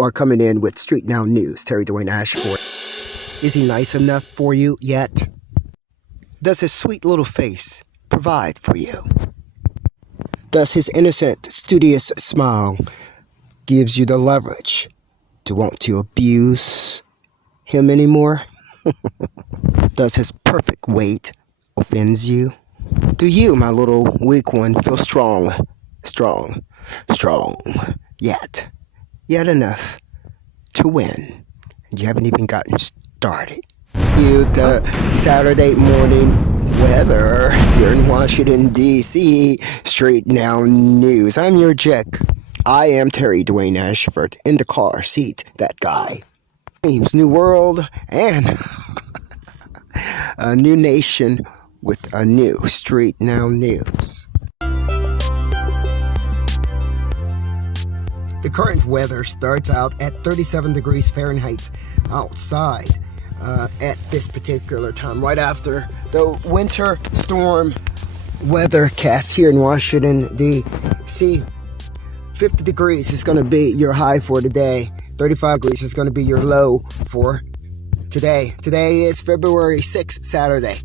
Are coming in with StreetNOW news. Terry Dwayne Ashford. Is he nice enough for you yet? Does his sweet little face provide for you? Does his innocent, studious smile gives you the leverage to want to abuse him anymore? Does his perfect weight offends you? Do you, my little weak one, feel strong yet enough to win? And you haven't even gotten started. You, the Saturday morning weather here in Washington, D.C. StreetNOW news. I'm your JIC. I am Terry Dwayne Ashford Indacarseat DatGuY. Dreams, new world, and a new nation with a new StreetNOW news. The current weather starts out at 37 degrees Fahrenheit outside at this particular time, right after the winter storm weathercast here in Washington, D.C. 50 degrees is going to be your high for today. 35 degrees is going to be your low for today. Today is February 6th, Saturday,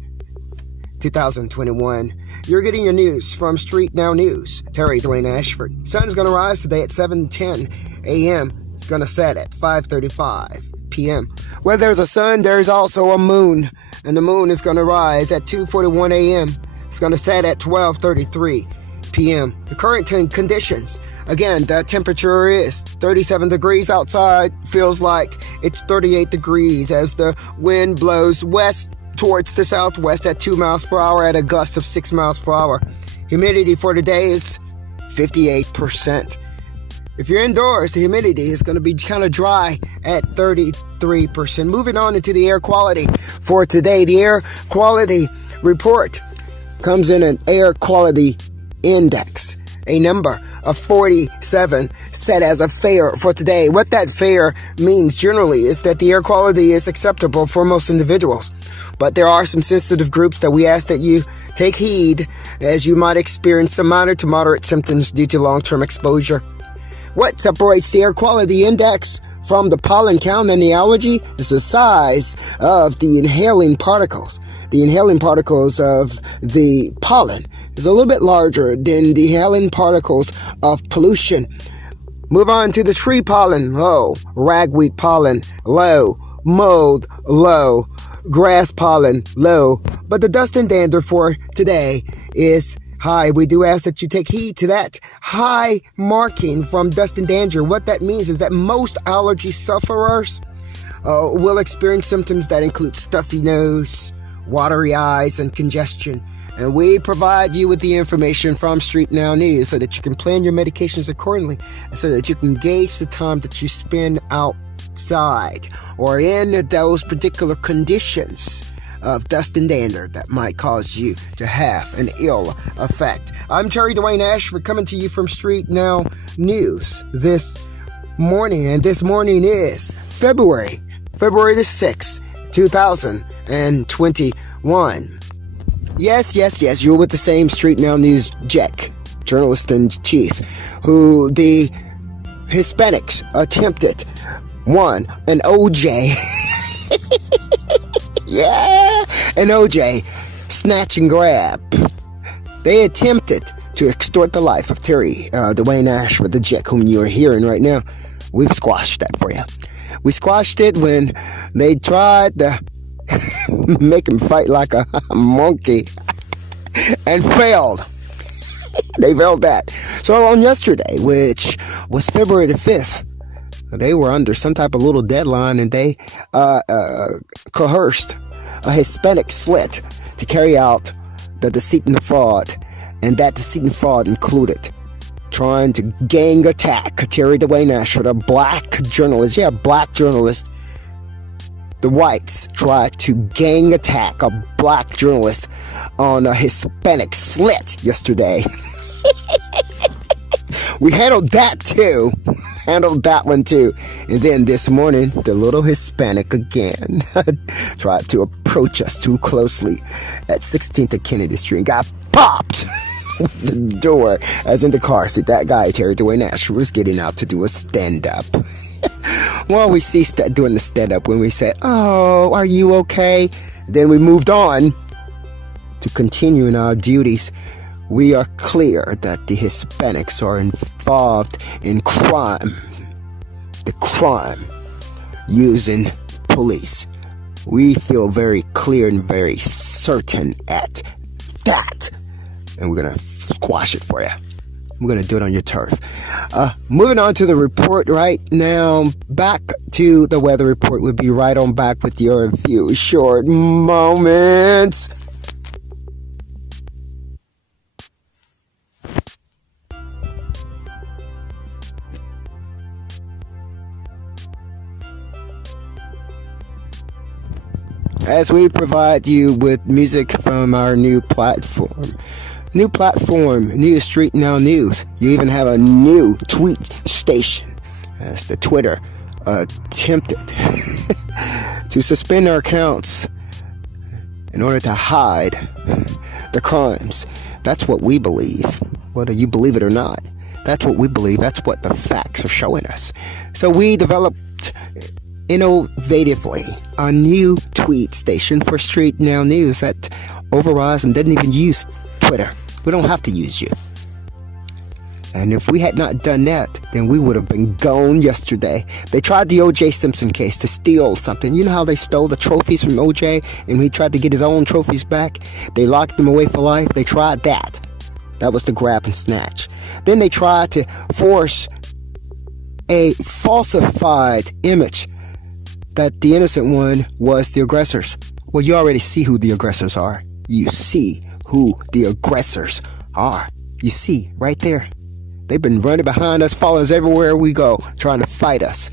2021. You're getting your news from StreetNOW News. Terry Dwayne Ashford. Sun's going to rise today at 7:10 a.m. It's going to set at 5:35 p.m. Where there's a sun, there's also a moon. And the moon is going to rise at 2:41 a.m. It's going to set at 12:33 p.m. The current conditions. Again, the temperature is 37 degrees outside. Feels like it's 38 degrees as the wind blows west towards the southwest at 2 miles per hour at a gust of 6 miles per hour. Humidity for today is 58%. If you're indoors, the humidity is going to be kind of dry at 33%. Moving on into the air quality for today. The air quality report comes in an air quality index, a number of 47 set as a fair for today. What that fair means generally is that the air quality is acceptable for most individuals. But there are some sensitive groups that we ask that you take heed, as you might experience some minor to moderate symptoms due to long-term exposure. What separates the air quality index from the pollen count and the allergy is the size of the inhaling particles. The inhaling particles of the pollen is a little bit larger than the inhaling particles of pollution. Move on to the tree pollen, low. Ragweed pollen, low. Mold, low. Grass pollen, low. But the dust and dander for today is high. We do ask that you take heed to that high marking from dust and danger. What that means is that most allergy sufferers will experience symptoms that include stuffy nose, watery eyes, and congestion. And we provide you with the information from StreetNOW News so that you can plan your medications accordingly and so that you can gauge the time that you spend outside or in those particular conditions of dust and dander that might cause you to have an ill effect. I'm Terry Dwayne Ashford coming to you from StreetNOW News this morning, and this morning is February the 6th, 2021. Yes, you're with the same StreetNOW News JIC, journalist in chief, who the Hispanics attempted an OJ. Yeah, an OJ snatch and grab. They attempted to extort the life of Terry Dwayne Ashford, the JIC, whom you are hearing right now. We've squashed that for you. We squashed it when they tried to make him fight like a monkey and failed. They failed that. So on yesterday, which was February the 5th, they were under some type of little deadline, and they coerced a Hispanic slit to carry out the deceit and the fraud. And that deceit and fraud included trying to gang attack Terry Dwayne Ashford, a black journalist. Yeah, black journalist. The whites tried to gang attack a black journalist on a Hispanic slit yesterday. We handled that too. Handled that one too. And then this morning, the little Hispanic again tried to approach us too closely at 16th and Kennedy Street and got popped the door as Indacarseat DatGuY Terry Dwayne Ashford was getting out to do a stand-up. Well, we ceased doing the stand-up when we said, "Oh, are you okay?" Then we moved on to continuing our duties. We are clear that the Hispanics are involved in crime. The crime using police. We feel very clear and very certain at that. And we're going to squash it for you. We're going to do it on your turf. Moving on to the report right now. Back to the weather report. We'll be right on back with your few short moments. As we provide you with music from our new platform. New StreetNOW News. You even have a new tweet station, as the Twitter attempted to suspend our accounts in order to hide the crimes. That's what we believe, whether you believe it or not. That's what we believe. That's what the facts are showing us. So we developed innovatively a new tweet station for StreetNOW News that overrides and doesn't even use Twitter. We don't have to use you. And if we had not done that, then we would have been gone yesterday. They tried the O.J. Simpson case to steal something. You know how they stole the trophies from O.J. and he tried to get his own trophies back? They locked him away for life. They tried that. That was the grab and snatch. Then they tried to force a falsified image that the innocent one was the aggressors. Well, you already see who the aggressors are. You see who the aggressors are. You see, right there. They've been running behind us, following us everywhere we go, trying to fight us.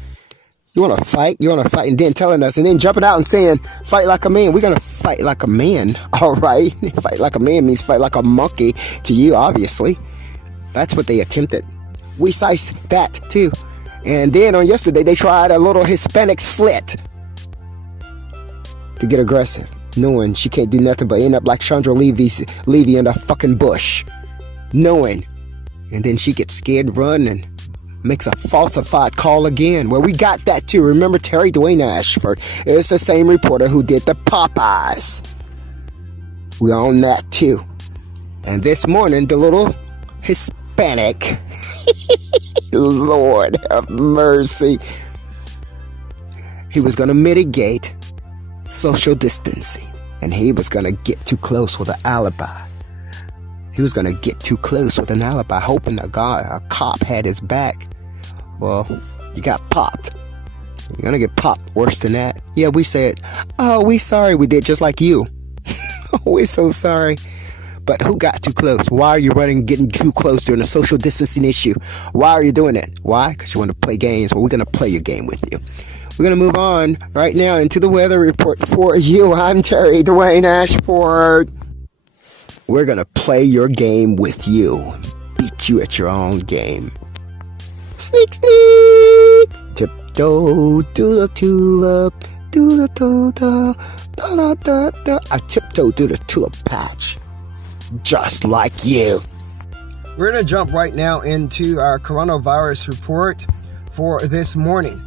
You want to fight? You want to fight, and then telling us, and then jumping out and saying, fight like a man. We're going to fight like a man, all right? Fight like a man means fight like a monkey to you, obviously. That's what they attempted. We sized that, too. And then on yesterday, they tried a little Hispanic slit to get aggressive, knowing she can't do nothing but end up like Chandra Levy in the fucking bush. Knowing. And then she gets scared, run, and makes a falsified call again. Well, we got that too. Remember Terry Dwayne Ashford? It's the same reporter who did the Popeyes. We own that too. And this morning, the little Hispanic, Lord have mercy, he was going to mitigate social distancing. And he was going to get too close with an alibi. He was going to get too close with an alibi, hoping a cop had his back. Well, you got popped. You're going to get popped worse than that. Yeah, we said, oh, we sorry we did just like you. We're so sorry. But who got too close? Why are you getting too close during a social distancing issue? Why are you doing it? Why? Because you want to play games. Well, we're going to play your game with you. We're going to move on right now into the weather report for you. I'm Terry Dwayne Ashford. We're going to play your game with you. Beat you at your own game. Sneak, sneak. Tiptoe, do the tulip. Do the tulip. Da, da, da, da. I tiptoe through the tulip patch. Just like you. We're going to jump right now into our coronavirus report for this morning.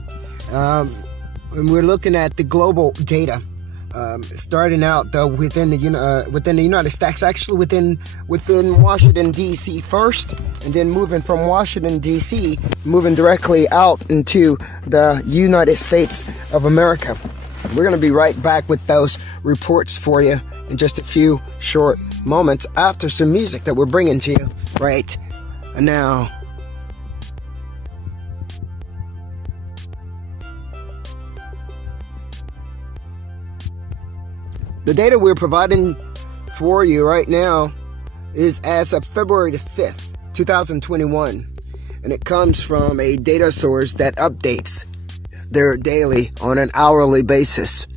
And we're looking at the global data. Starting out within the United States, actually within Washington D.C. first, and then moving from Washington D.C. moving directly out into the United States of America. We're going to be right back with those reports for you in just a few short moments after some music that we're bringing to you right now. The data we're providing for you right now is as of February the 5th, 2021. And it comes from a data source that updates their daily on an hourly basis.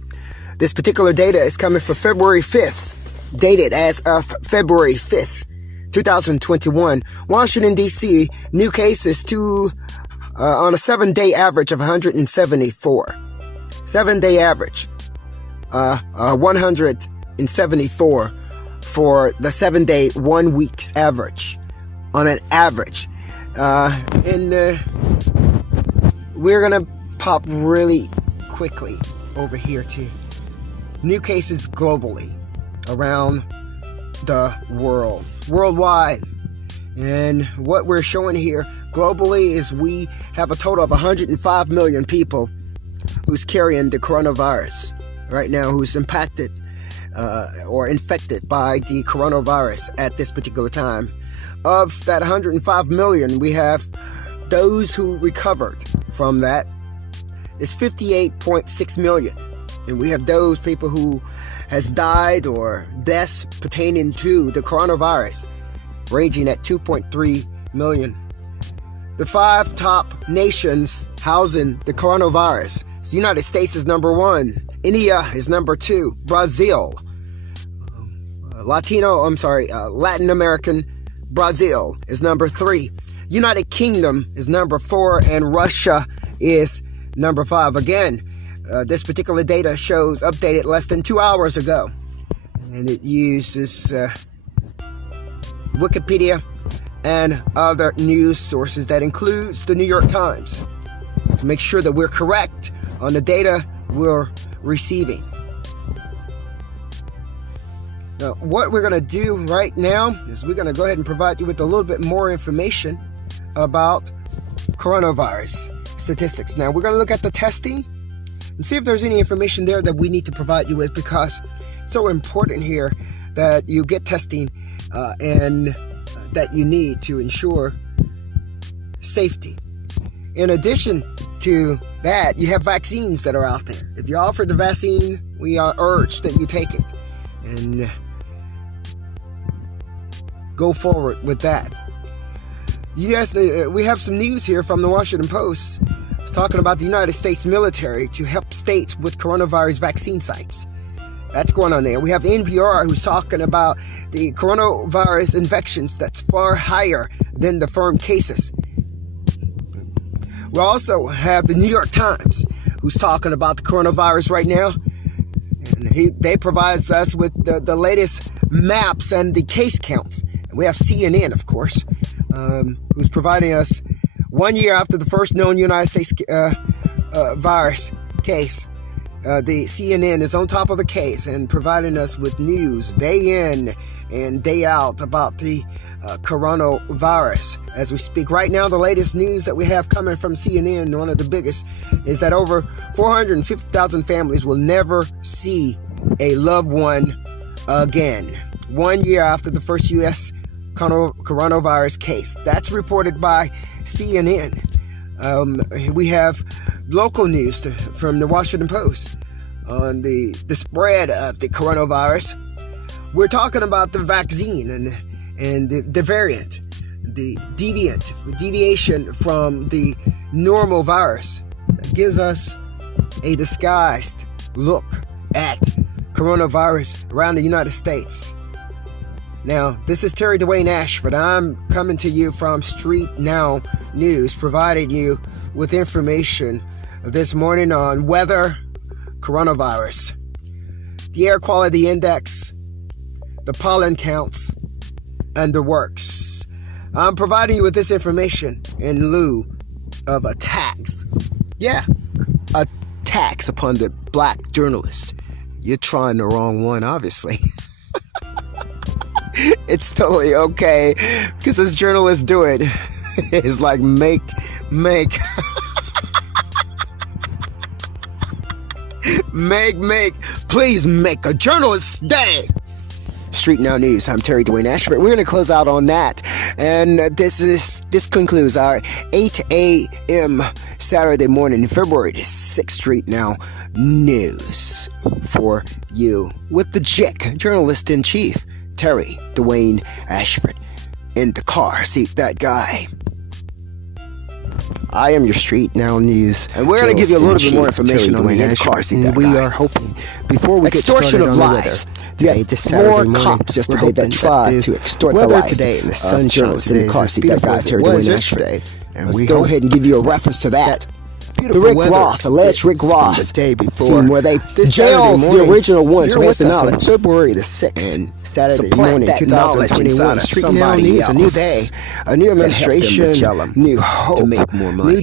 This particular data is coming for February 5th, dated as of February 5th, 2021. Washington, D.C., new cases on a 7-day average of 174. 7-day average. 174 for the 7-day 1 week's average on an average. We're gonna pop really quickly over here too. New cases globally around the worldwide. And what we're showing here globally is we have a total of 105 million people who's carrying the coronavirus right now, who's impacted or infected by the coronavirus at this particular time. Of that 105 million, we have those who recovered from that is 58.6 million. And we have those people who has died or deaths pertaining to the coronavirus, ranging at 2.3 million. The 5 top nations housing the coronavirus. So United States is number 1. India is number 2. Brazil. Latin American Brazil is number 3. United Kingdom is number 4. And Russia is number 5. Again, this particular data shows updated less than 2 hours ago. And it uses Wikipedia and other news sources that includes the New York Times to make sure that we're correct on the data we're receiving. Now, what we're going to do right now is we're going to go ahead and provide you with a little bit more information about coronavirus statistics. Now, we're going to look at the testing and see if there's any information there that we need to provide you with, because it's so important here that you get testing and that you need to ensure safety. In addition to that, you have vaccines that are out there. If you're offered the vaccine, we are urged that you take it and go forward with that. Yes, we have some news here from the Washington Post. It's talking about the United States military to help states with coronavirus vaccine sites. That's going on there. We have NPR who's talking about the coronavirus infections that's far higher than the firm cases. We also have the New York Times who's talking about the coronavirus right now. And they provide us with the latest maps and the case counts. And we have CNN, of course, who's providing us 1 year after the first known United States virus case. The CNN is on top of the case and providing us with news day in and day out about the coronavirus. As we speak right now, the latest news that we have coming from CNN, one of the biggest, is that over 450,000 families will never see a loved one again. 1 year after the first U.S. coronavirus case. That's reported by CNN. We have local news from the Washington Post on the spread of the coronavirus. We're talking about the vaccine and the variant, the deviation from the normal virus that gives us a disguised look at coronavirus around the United States. Now, this is Terry Dwayne Ashford. I'm coming to you from StreetNOW News, providing you with information this morning on weather, coronavirus, the air quality index, the pollen counts, and the works. I'm providing you with this information in lieu of a tax. Yeah, a tax upon the black journalist. You're trying the wrong one, obviously. It's totally okay, because as journalists do it, it's like make. Please make a journalist's day. StreetNOW News. I'm Terry Dwayne Ashford. We're going to close out on that. And this concludes our 8 a.m. Saturday morning, February 6th StreetNOW News for you with the JIC, Journalist-in-Chief, Terry Dwayne Ashford, Indacarseat DatGuY. I am your StreetNOW News, and we're going to give you a little bit more information on the Indacarseat. We are hoping, before we get started on the weather, today, this Saturday morning, cops yesterday that tried to extort the life today in the sunshine. Indacarseat DatGuY Terry Dwayne Ashford. And we go ahead and give you a reference to that. The Rick Ross, alleged Rick Ross, the day before, scene where they jailed the original ones who has the knowledge. February the 6th, and Saturday morning, 2021, StreetNOW News, a new day, a new administration, new hope, to make more money.